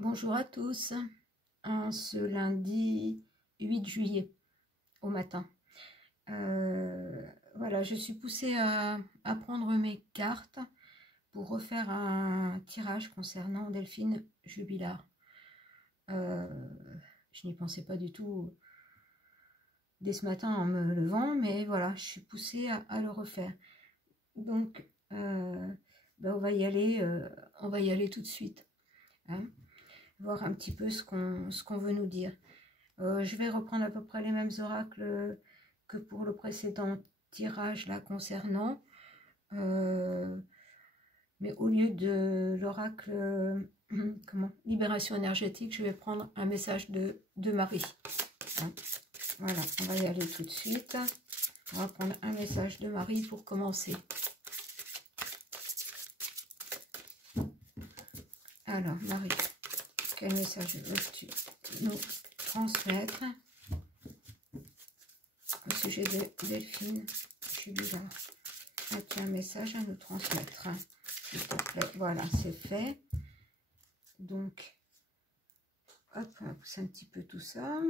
Bonjour à tous, en ce lundi 8 juillet au matin. Voilà, je suis poussée à prendre mes cartes pour refaire un tirage concernant Delphine Jubilard. Je n'y pensais pas du tout dès ce matin en me levant, mais voilà, je suis poussée à le refaire. Donc, on va y aller tout de suite. Hein, voir un petit peu ce qu'on veut nous dire. Je vais reprendre à peu près les mêmes oracles que pour le précédent tirage là concernant, mais au lieu de l'oracle libération énergétique, je vais prendre un message de Marie. Hein, voilà, on va y aller tout de suite. On va prendre un message de Marie pour commencer. Alors, Marie, quel message veux-tu nous transmettre au sujet de Delphine Jubilard? As-tu un message à nous transmettre, s'il te plaît? Voilà, c'est fait. Donc, hop, on va pousser un petit peu tout ça.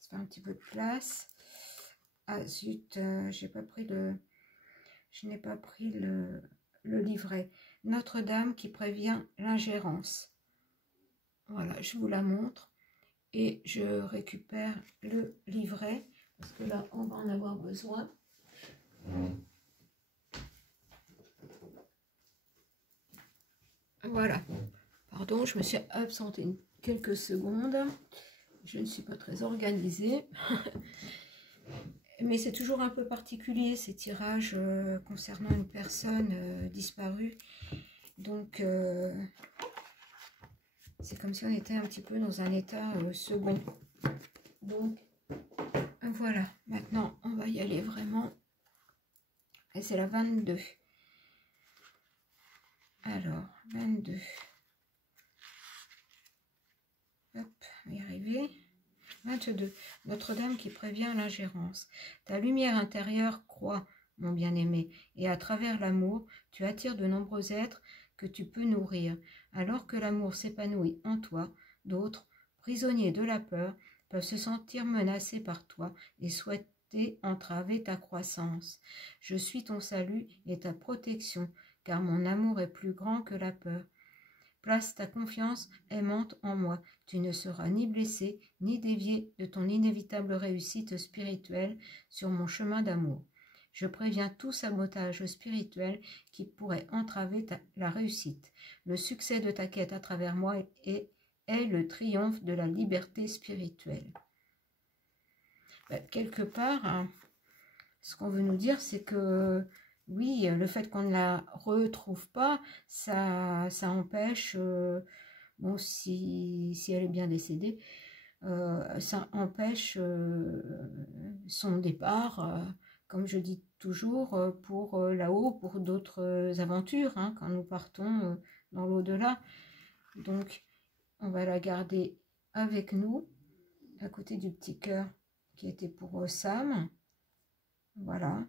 Ça fait un petit peu de place. Ah zut, je n'ai pas pris le livret. Notre-Dame qui prévient l'ingérence. Voilà, je vous la montre. Et je récupère le livret, parce que là, on va en avoir besoin. Voilà. Pardon, je me suis absentée quelques secondes. Je ne suis pas très organisée. Mais c'est toujours un peu particulier, ces tirages concernant une personne disparue. Donc, c'est comme si on était un petit peu dans un état second. Donc, voilà. Maintenant, on va y aller vraiment. Et c'est la 22. Alors, 22. Hop, on va y arriver. 22. Notre-Dame qui prévient l'ingérence. Ta lumière intérieure croît, mon bien-aimé, et à travers l'amour, tu attires de nombreux êtres que tu peux nourrir. Alors que l'amour s'épanouit en toi, d'autres, prisonniers de la peur, peuvent se sentir menacés par toi et souhaiter entraver ta croissance. Je suis ton salut et ta protection, car mon amour est plus grand que la peur. Place ta confiance aimante en moi. Tu ne seras ni blessé, ni dévié de ton inévitable réussite spirituelle sur mon chemin d'amour. Je préviens tout sabotage spirituel qui pourrait entraver la réussite. Le succès de ta quête à travers moi est le triomphe de la liberté spirituelle. Quelque part, hein, ce qu'on veut nous dire, c'est que oui, le fait qu'on ne la retrouve pas, ça empêche, bon, si elle est bien décédée, ça empêche son départ, comme je dis toujours, pour là-haut, pour d'autres aventures, hein, quand nous partons dans l'au-delà. Donc, on va la garder avec nous, à côté du petit cœur qui était pour Sam. Voilà.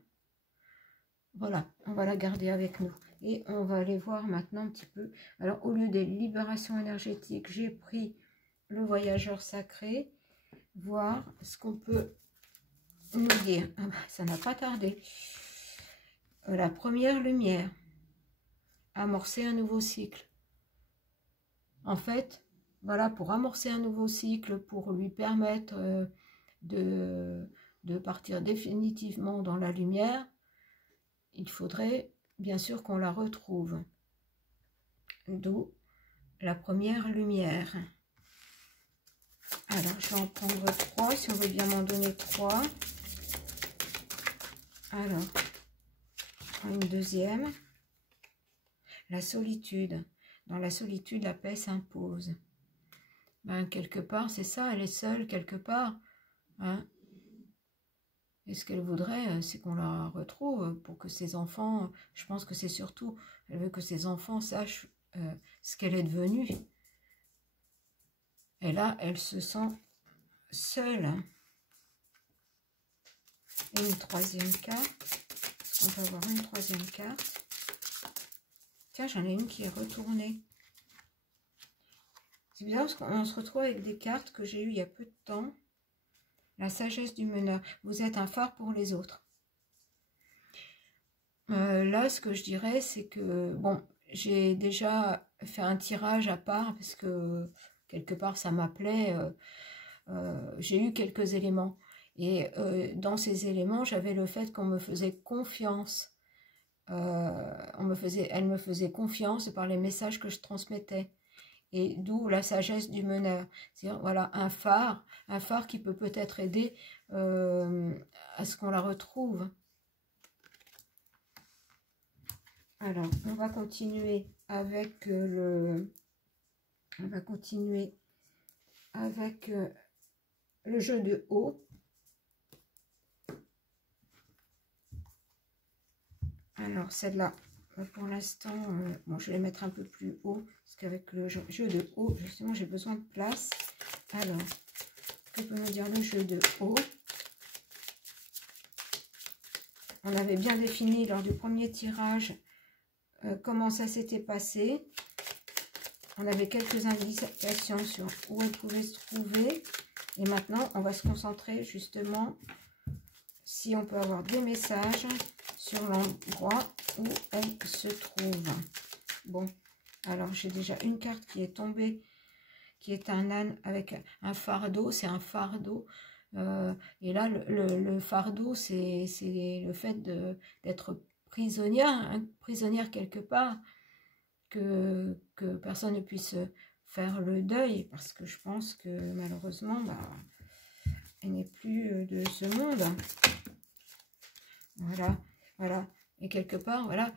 Voilà, on va la garder avec nous. Et on va aller voir maintenant un petit peu. Alors, au lieu des libérations énergétiques, j'ai pris le voyageur sacré. Voir ce qu'on peut nous dire. Ah, ça n'a pas tardé. La première lumière. Amorcer un nouveau cycle. En fait, voilà, pour amorcer un nouveau cycle, pour lui permettre de partir définitivement dans la lumière, il faudrait bien sûr qu'on la retrouve. D'où la première lumière. Alors, je vais en prendre 3, si on veut bien m'en donner 3. Alors, je prends une deuxième. La solitude. Dans la solitude, la paix s'impose. Quelque part, c'est ça, elle est seule quelque part. Hein. Et ce qu'elle voudrait, c'est qu'on la retrouve pour que ses enfants, je pense que c'est surtout, elle veut que ses enfants sachent ce qu'elle est devenue. Et là, elle se sent seule. Et une troisième carte. On peut avoir une troisième carte. Tiens, j'en ai une qui est retournée. C'est bizarre parce qu'on se retrouve avec des cartes que j'ai eues il y a peu de temps. La sagesse du meneur. Vous êtes un phare pour les autres. Là, ce que je dirais, c'est que, bon, j'ai déjà fait un tirage à part parce que quelque part ça m'appelait. J'ai eu quelques éléments. Et dans ces éléments, j'avais le fait qu'on me faisait confiance. Elle me faisait confiance par les messages que je transmettais. Et d'où la sagesse du meneur. C'est-à-dire, voilà, un phare qui peut peut-être aider à ce qu'on la retrouve. Alors, on va continuer avec le jeu de haut. Alors, celle-là, pour l'instant, bon, je vais les mettre un peu plus haut, parce qu'avec le jeu de haut, justement, j'ai besoin de place. Alors, que peut nous dire le jeu de haut? On avait bien défini lors du premier tirage comment ça s'était passé. On avait quelques indications sur où elle pouvait se trouver. Et maintenant, on va se concentrer justement si on peut avoir des messages sur l'endroit où elle se trouve. Bon, alors j'ai déjà une carte qui est tombée, qui est un âne avec un fardeau. C'est un fardeau. Et là, le fardeau, c'est le fait d'être prisonnière, hein, prisonnière quelque part, que personne ne puisse faire le deuil, parce que je pense que malheureusement, bah, elle n'est plus de ce monde. Voilà, voilà. Et quelque part, voilà,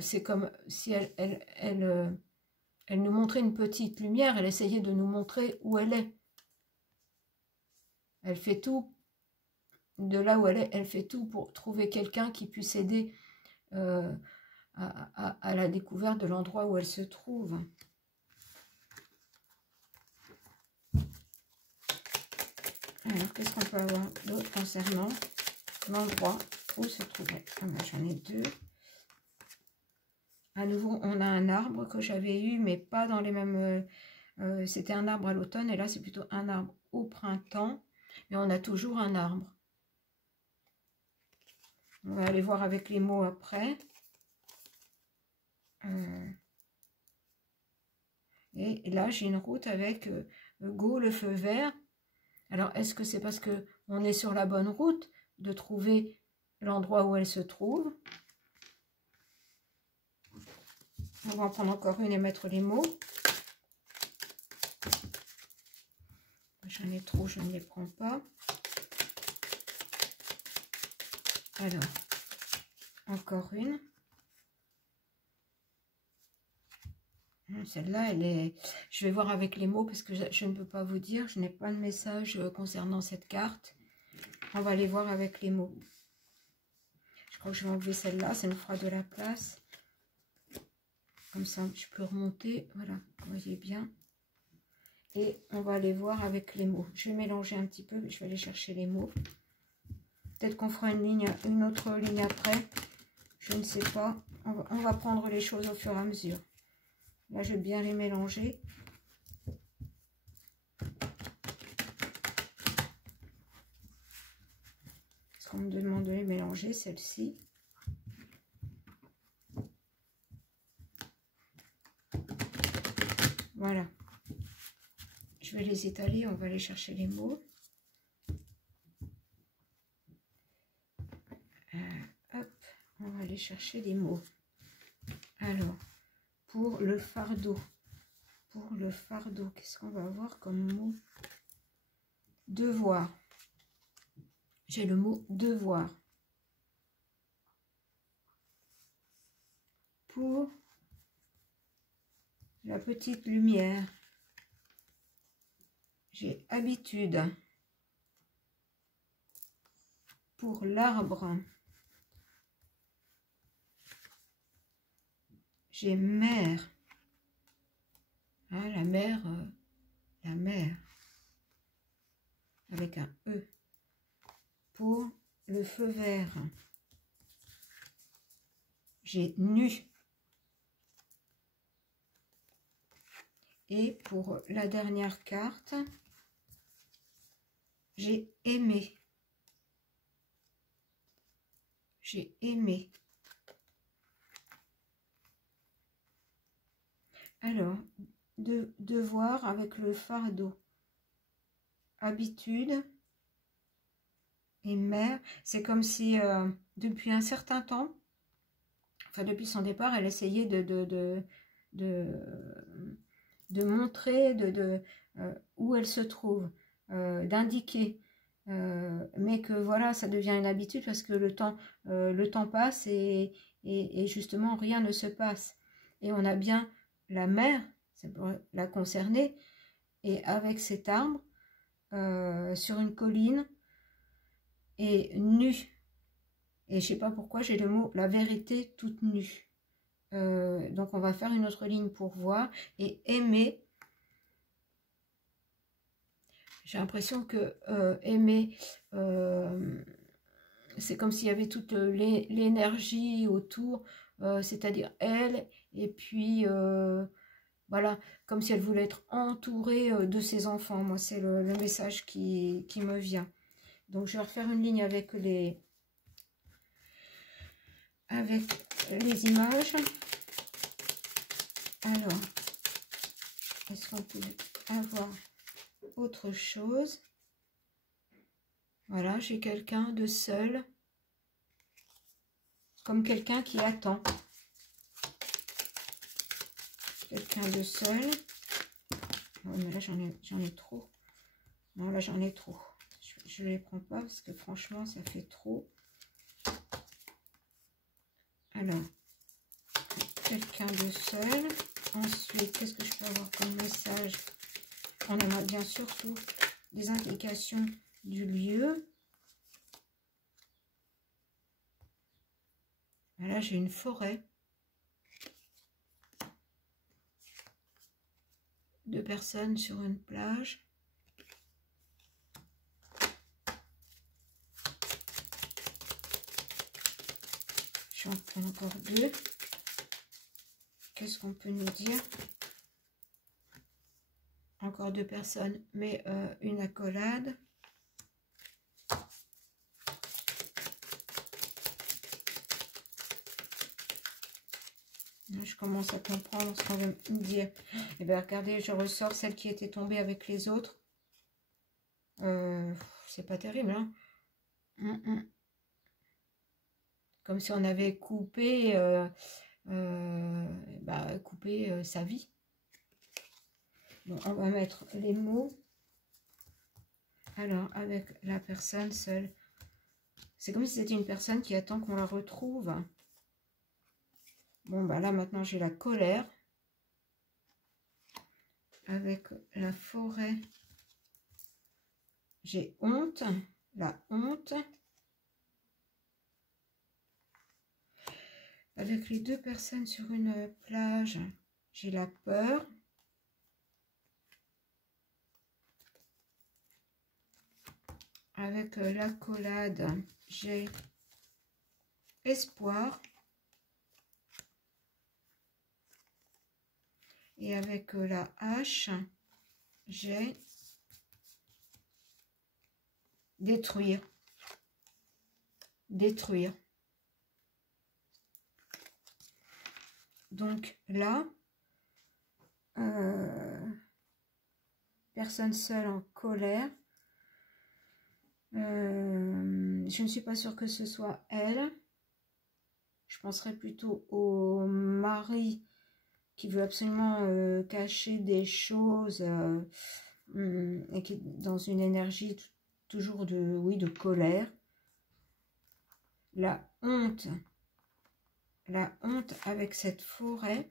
c'est comme si elle nous montrait une petite lumière, elle essayait de nous montrer où elle est. Elle fait tout, de là où elle est, elle fait tout pour trouver quelqu'un qui puisse aider à la découverte de l'endroit où elle se trouve. Alors, qu'est-ce qu'on peut avoir d'autre concernant l'endroit où se trouvait? Ah ben, j'en ai deux. À nouveau, on a un arbre que j'avais eu, mais pas dans les mêmes... c'était un arbre à l'automne, et là, c'est plutôt un arbre au printemps. Mais on a toujours un arbre. On va aller voir avec les mots après. Et là, j'ai une route avec Go, le feu vert. Alors, est-ce que c'est parce qu'on est sur la bonne route de trouver l'endroit où elle se trouve? On va en prendre encore une et mettre les mots. J'en ai trop, je ne les prends pas. Alors, encore une. Celle-là, elle est... Je vais voir avec les mots parce que je ne peux pas vous dire. Je n'ai pas de message concernant cette carte. On va aller voir avec les mots. Je crois que je vais enlever celle-là. Ça nous fera de la place. Comme ça, je peux remonter. Voilà, vous voyez bien. Et on va aller voir avec les mots. Je vais mélanger un petit peu. Je vais aller chercher les mots. Peut-être qu'on fera une autre ligne après. Je ne sais pas. On va prendre les choses au fur et à mesure. Là, je vais bien les mélanger. Est-ce qu'on me demande de les mélanger, celle-ci? Voilà. Je vais les étaler, on va aller chercher les mots. Hop, on va aller chercher les mots. Alors, pour le fardeau. Qu'est-ce qu'on va avoir comme mot? Devoir. J'ai le mot devoir. Pour la petite lumière, j'ai habitude. Pour l'arbre, j'ai mère. Ah, la mer, avec un E. Pour le feu vert, j'ai nu. Et pour la dernière carte, j'ai aimé. J'ai aimé. Alors, devoir avec le fardeau. Habitude et mère. C'est comme si depuis un certain temps, enfin depuis son départ, elle essayait de montrer où elle se trouve, d'indiquer. Mais que voilà, ça devient une habitude parce que le temps passe et justement rien ne se passe. Et on a bien la mère, ça pourrait la concerner, et avec cet arbre, sur une colline, et nue. Et je sais pas pourquoi j'ai le mot la vérité toute nue. Donc on va faire une autre ligne pour voir. Et aimer. J'ai l'impression que aimer, c'est comme s'il y avait toute l'énergie autour, c'est-à-dire elle, et puis voilà, comme si elle voulait être entourée de ses enfants. Moi, c'est le message qui me vient. Donc, je vais refaire une ligne avec les images. Alors, est-ce qu'on peut avoir autre chose? Voilà, j'ai quelqu'un de seul, comme quelqu'un qui attend. Quelqu'un de seul. Oh, mais là, j'en ai trop. Non, là, j'en ai trop. Je ne les prends pas parce que franchement, ça fait trop. Alors, quelqu'un de seul. Ensuite, qu'est-ce que je peux avoir comme message? On aimerait bien surtout des indications du lieu. Là, j'ai une forêt. Deux personnes sur une plage. Je vais en prendre encore deux. Qu'est-ce qu'on peut nous dire? Encore deux personnes, mais une accolade. Je commence à comprendre ce qu'on veut me dire. Et bien, regardez, je ressors celle qui était tombée avec les autres. C'est pas terrible, hein? Comme si on avait coupé, sa vie. Bon, on va mettre les mots. Alors, avec la personne seule. C'est comme si c'était une personne qui attend qu'on la retrouve. Bon, bah là, maintenant, j'ai la colère. Avec la forêt, j'ai honte. La honte. Avec les deux personnes sur une plage, j'ai la peur. Avec l'accolade, j'ai espoir. Et avec la hache, j'ai détruire. Détruire. Donc là, personne seule en colère. Je ne suis pas sûre que ce soit elle. Je penserais plutôt au mari qui veut absolument cacher des choses et qui est dans une énergie toujours de colère. La honte avec cette forêt.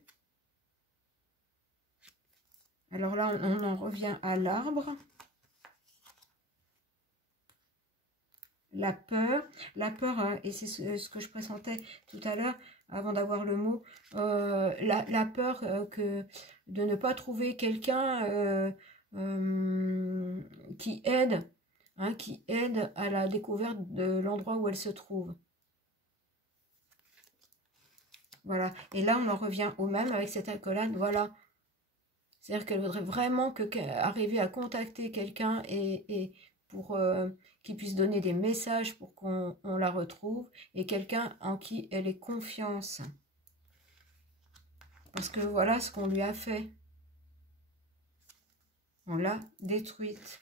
Alors là, on en revient à l'arbre. La peur, et c'est ce que je présentais tout à l'heure, avant d'avoir le mot, la peur de ne pas trouver quelqu'un qui aide à la découverte de l'endroit où elle se trouve. Voilà, et là on en revient au même avec cette accolade, voilà. C'est-à-dire qu'elle voudrait vraiment arriver à contacter quelqu'un et pour qu'il puisse donner des messages pour qu'on la retrouve, et quelqu'un en qui elle ait confiance. Parce que voilà ce qu'on lui a fait. On l'a détruite.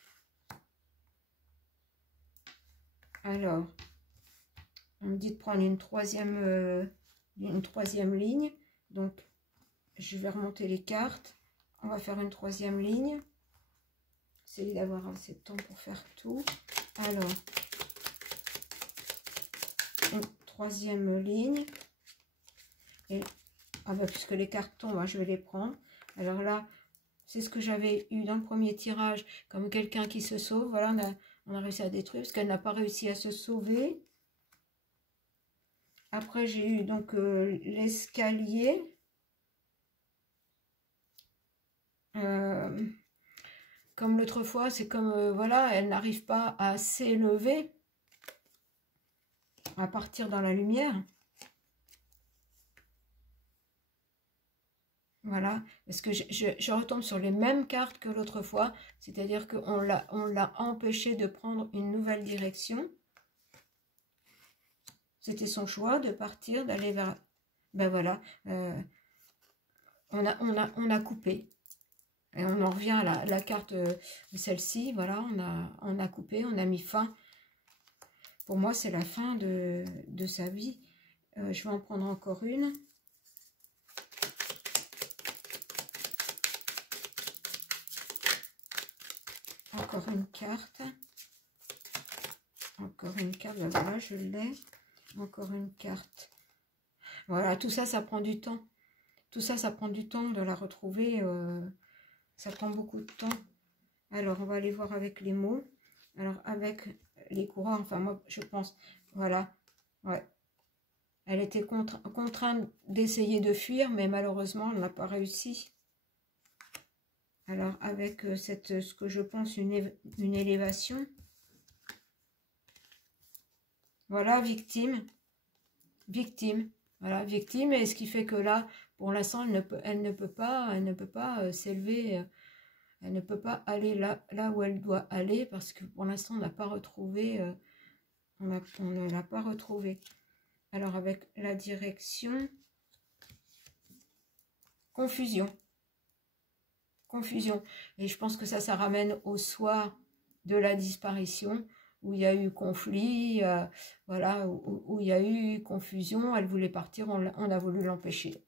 Alors, on me dit de prendre une troisième ligne. Donc, je vais remonter les cartes. On va faire une troisième ligne. Essayez d'avoir assez de temps pour faire tout. Alors, une troisième ligne. Et, ah bah, puisque les cartes tombent, hein, je vais les prendre. Alors là, c'est ce que j'avais eu dans le premier tirage, comme quelqu'un qui se sauve. Voilà, on a réussi à détruire, parce qu'elle n'a pas réussi à se sauver. Après, j'ai eu donc l'escalier. Comme l'autre fois, c'est comme, voilà, elle n'arrive pas à s'élever, à partir dans la lumière. Voilà, parce que je retombe sur les mêmes cartes que l'autre fois, c'est-à-dire qu'on l'a empêché de prendre une nouvelle direction. C'était son choix de partir, d'aller vers... Ben voilà, on a coupé. Et on en revient à la carte, celle-ci, voilà, on a coupé, on a mis fin. Pour moi, c'est la fin de sa vie. Je vais en prendre encore une. Encore une carte. Encore une carte, ben voilà, je l'ai. Encore une carte. Voilà, tout ça, ça prend du temps. Tout ça, ça prend du temps de la retrouver. Ça prend beaucoup de temps. Alors, on va aller voir avec les mots. Alors, avec les courants, enfin, moi, je pense, voilà, ouais. Elle était contrainte d'essayer de fuir, mais malheureusement, elle n'a pas réussi. Alors, avec ce que je pense, une élévation. Voilà, victime. Victime. Voilà, victime. Et ce qui fait que là, pour l'instant, elle ne peut pas s'élever. Elle ne peut pas aller là où elle doit aller, parce que pour l'instant, on n'a pas retrouvé. On ne l'a pas retrouvé. Alors, avec la direction. Confusion. Confusion. Et je pense que ça ramène au soir de la disparition, où il y a eu conflit, voilà, où il y a eu confusion. Elle voulait partir, on a voulu l'empêcher.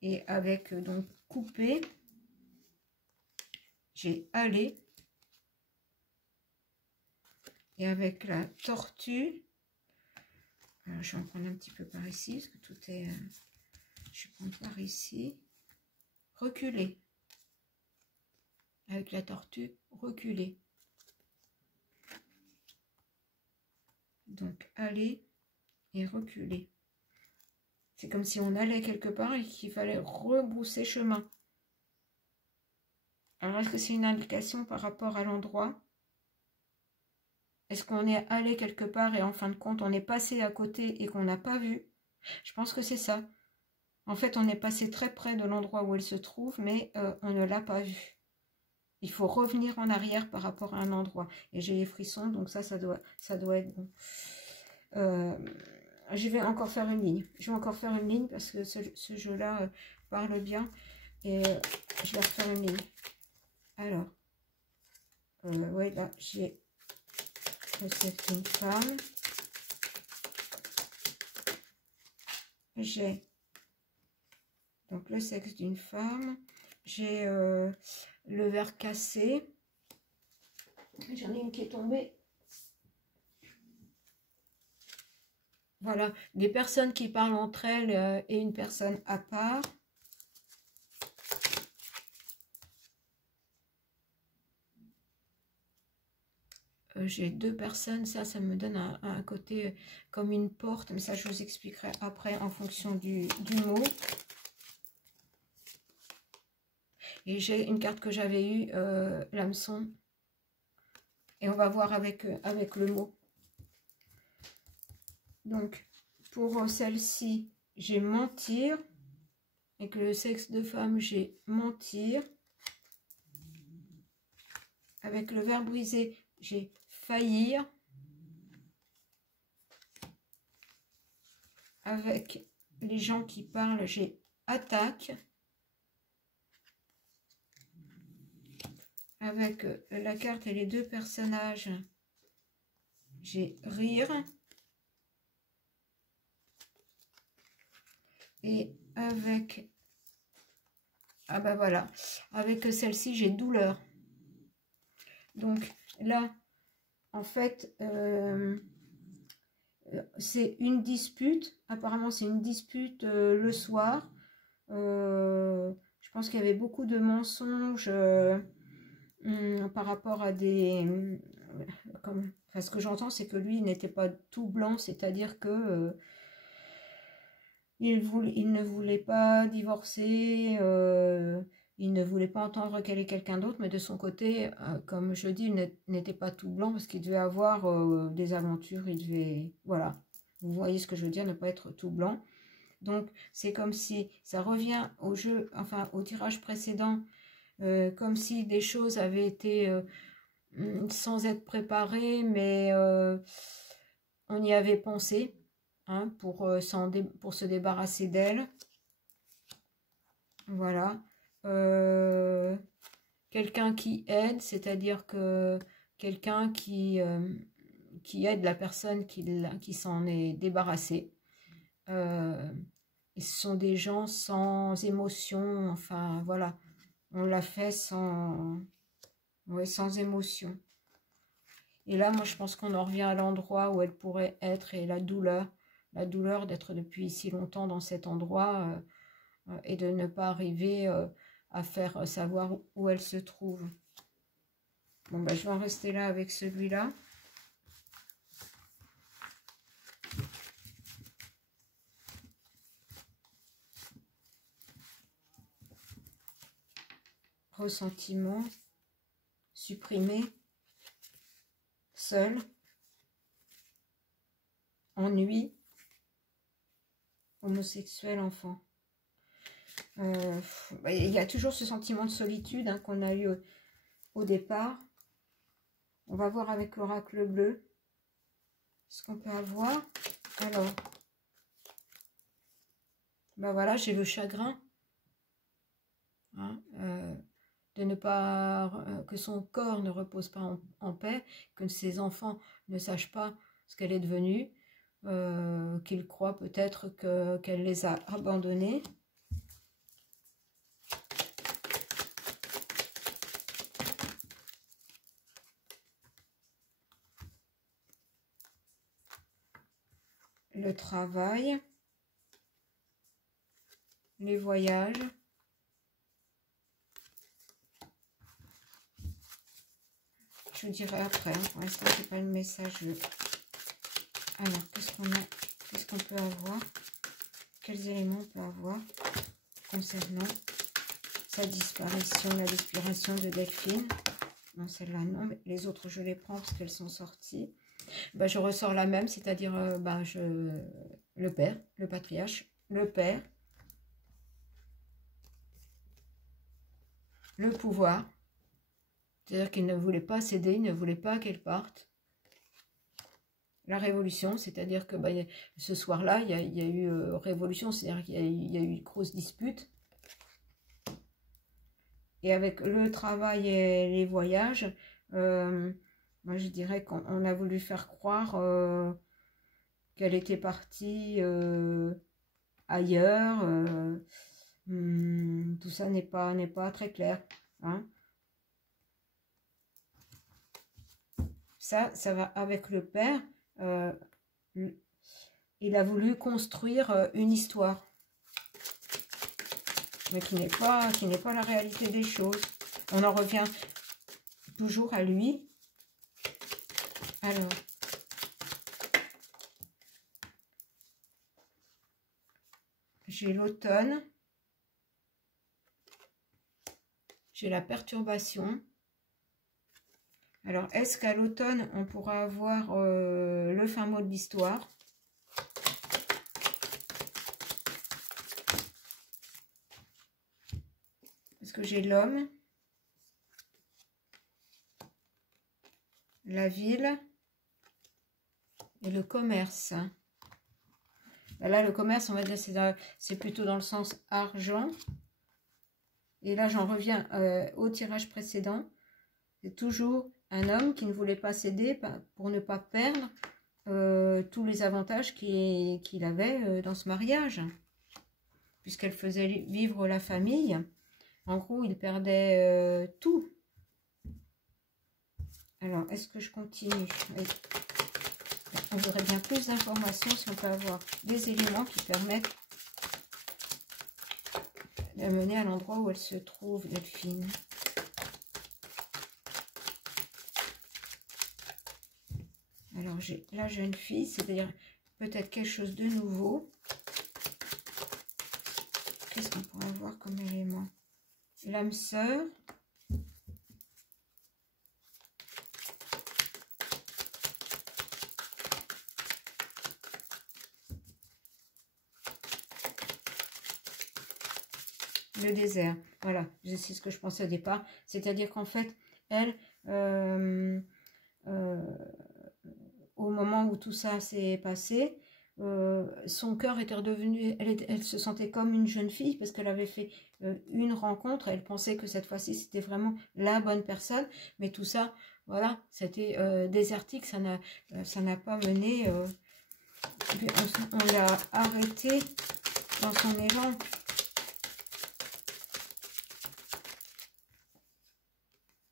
Et avec donc coupé, j'ai allé. Et avec la tortue, alors je vais en prendre un petit peu par ici, parce que tout est... je prends par ici. Reculer. Avec la tortue, reculer. Donc, aller et reculer. C'est comme si on allait quelque part et qu'il fallait rebrousser chemin. Alors, est-ce que c'est une indication par rapport à l'endroit? Est-ce qu'on est allé quelque part et en fin de compte, on est passé à côté et qu'on n'a pas vu? Je pense que c'est ça. En fait, on est passé très près de l'endroit où elle se trouve, mais on ne l'a pas vue. Il faut revenir en arrière par rapport à un endroit. Et j'ai les frissons, donc ça doit être bon. Je vais encore faire une ligne. Je vais encore faire une ligne parce que ce jeu-là parle bien. Et je vais refaire une ligne. Alors, ouais, là, j'ai le sexe d'une femme. J'ai donc le sexe d'une femme. J'ai le verre cassé. J'en ai une qui est tombée. Voilà, des personnes qui parlent entre elles et une personne à part. J'ai deux personnes, ça me donne un côté comme une porte, mais ça je vous expliquerai après en fonction du mot. Et j'ai une carte que j'avais eue, l'hameçon. Et on va voir avec le mot. Donc, pour celle-ci, j'ai mentir. Avec le sexe de femme, j'ai mentir. Avec le verre brisé, j'ai faillir. Avec les gens qui parlent, j'ai attaque. Avec la carte et les deux personnages, j'ai rire. Et avec... Ah ben voilà. Avec celle-ci, j'ai douleur. Donc là, en fait, c'est une dispute. Apparemment, c'est une dispute le soir. Je pense qu'il y avait beaucoup de mensonges par rapport à des... enfin, ce que j'entends, c'est que lui, il n'était pas tout blanc, c'est-à-dire que il ne voulait pas divorcer, il ne voulait pas entendre qu'elle ait quelqu'un d'autre, mais de son côté, comme je dis, il n'était pas tout blanc parce qu'il devait avoir des aventures, il devait... Voilà, vous voyez ce que je veux dire, ne pas être tout blanc. Donc, c'est comme si ça revient au jeu, enfin, au tirage précédent, comme si des choses avaient été sans être préparées, mais on y avait pensé. Hein, pour se débarrasser d'elle. Voilà. Quelqu'un qui aide, c'est-à-dire que quelqu'un qui aide la personne qui s'en est débarrassée. Et ce sont des gens sans émotion, enfin voilà. On l'a fait sans émotion. Et là, moi, je pense qu'on en revient à l'endroit où elle pourrait être et la douleur d'être depuis si longtemps dans cet endroit et de ne pas arriver à faire savoir où elle se trouve. Bon, ben, je vais en rester là avec celui-là. Ressentiment, supprimé, seul, ennui, homosexuel, enfant. Il y a toujours ce sentiment de solitude hein, qu'on a eu au départ. On va voir avec l'oracle bleu ce qu'on peut avoir. Alors, ben voilà, j'ai le chagrin hein, de ne pas que son corps ne repose pas en paix, que ses enfants ne sachent pas ce qu'elle est devenue, qu'il croit peut-être qu'elle les a abandonnés. Le travail, les voyages, je vous dirai après, hein. Pour l'instant c'est pas le message. Alors qu'est-ce qu'on peut avoir, quels éléments on peut avoir concernant sa disparition, la disparition de Delphine. Non, celle-là non, mais les autres je les prends parce qu'elles sont sorties. Ben, je ressors la même, c'est-à-dire le père, le patriarche, le père, le pouvoir, c'est-à-dire qu'il ne voulait pas céder, il ne voulait pas qu'elle parte. La révolution, c'est-à-dire que ce soir-là, il y a eu révolution, c'est-à-dire qu'il y a eu une grosse dispute. Et avec le travail et les voyages, moi je dirais qu'on a voulu faire croire qu'elle était partie ailleurs. Tout ça n'est pas très clair. Hein. Ça va avec le père. Il a voulu construire une histoire. Mais qui n'est pas la réalité des choses. On en revient toujours à lui. Alors, j'ai l'automne, j'ai la perturbation. Alors, est-ce qu'à l'automne, on pourra avoir le fin mot de l'histoire? Parce que j'ai l'homme, la ville et le commerce. Là, le commerce, on va dire, c'est plutôt dans le sens argent. Et là, j'en reviens au tirage précédent. C'est toujours un homme qui ne voulait pas céder pour ne pas perdre tous les avantages qu'il avait dans ce mariage. Puisqu'elle faisait vivre la famille. En gros, il perdait tout. Alors, est-ce que je continue? Oui. On voudrait bien plus d'informations si on peut avoir des éléments qui permettent de mener à l'endroit où elle se trouve, Delphine. Alors, j'ai la jeune fille, c'est-à-dire peut-être quelque chose de nouveau. Qu'est-ce qu'on pourrait avoir comme élément? L'âme sœur. Le désert, voilà, c'est ce que je pensais au départ. C'est-à-dire qu'en fait, elle, au moment où tout ça s'est passé, son cœur était redevenu, elle se sentait comme une jeune fille parce qu'elle avait fait une rencontre. Elle pensait que cette fois-ci, c'était vraiment la bonne personne. Mais tout ça, voilà, c'était désertique, ça n'a pas mené. On l'a arrêté dans son élan.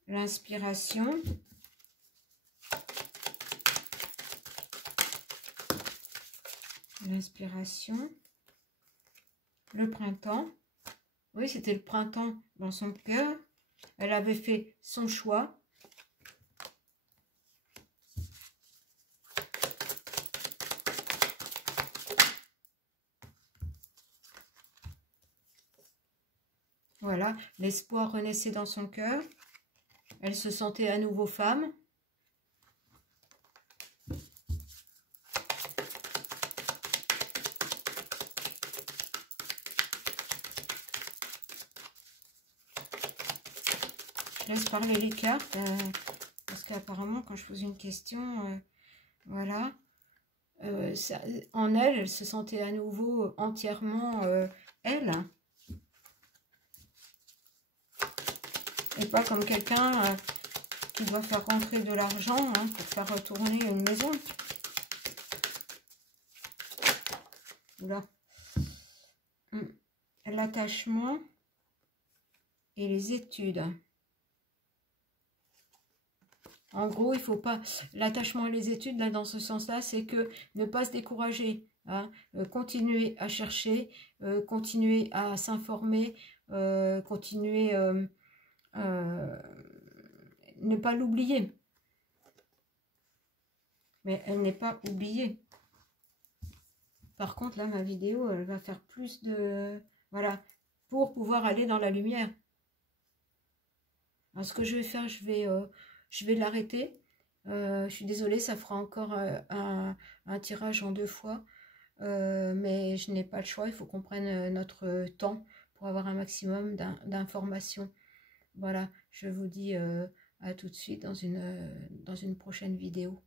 L'inspiration. L'inspiration. Le printemps. Oui, c'était le printemps dans son cœur. Elle avait fait son choix. Voilà, l'espoir renaissait dans son cœur. Elle se sentait à nouveau femme. Je laisse parler les cartes, parce qu'apparemment, quand je pose une question, voilà, en elle, elle se sentait à nouveau entièrement elle. Et pas comme quelqu'un qui doit faire rentrer de l'argent pour faire retourner une maison. Là. L'attachement et les études. En gros, il faut pas... L'attachement et les études, là, dans ce sens-là, c'est que ne pas se décourager. Hein, continuer à chercher, continuer à s'informer, continuer... ne pas l'oublier. Mais elle n'est pas oubliée. Par contre, là, ma vidéo, elle va faire plus de... Voilà, pour pouvoir aller dans la lumière. Alors, ce que je vais faire, je vais l'arrêter. Je suis désolée, ça fera encore un tirage en 2 fois. Mais je n'ai pas le choix, il faut qu'on prenne notre temps pour avoir un maximum d'informations. Voilà, je vous dis à tout de suite dans une prochaine vidéo.